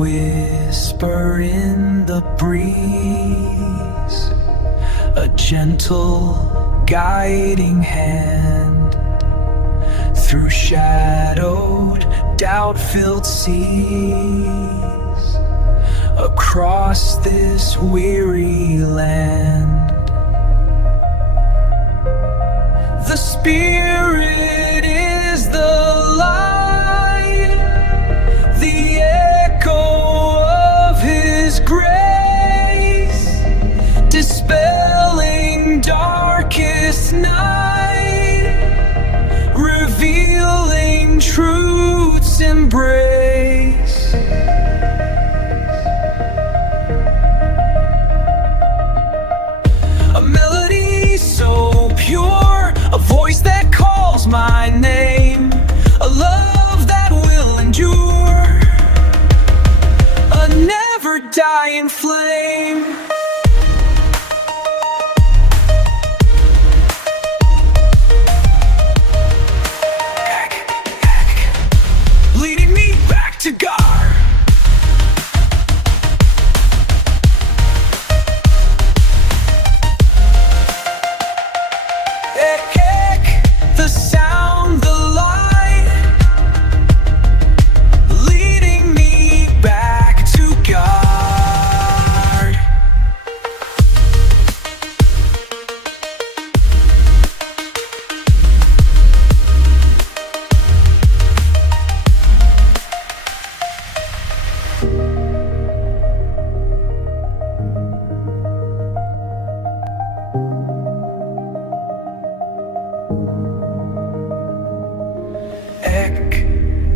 whisper in the breeze, a gentle guiding hand through shadowed, doubt-filled seas, across this weary land. The Spirit is the light, the echo of His grace, dispelling darkest night, revealing truth's embrace. A melody so pure, a voice that calls my name, a love that will endure, a never-dying flame. Leading me back to God. The sound, the light, leading me back to God.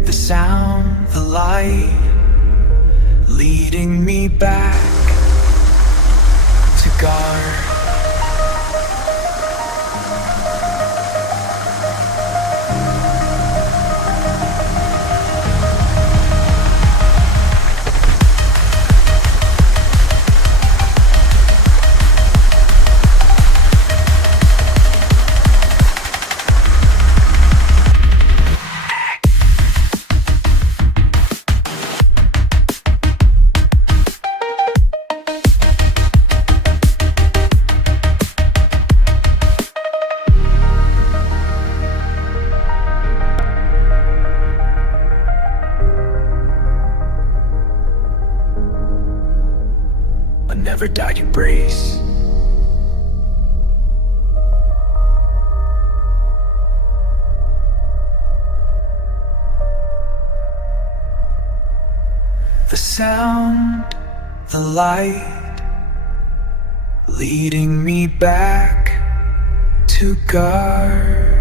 The sound, the light, leading me back to God. A never-dying embrace. The sound, the light, leading me back to God.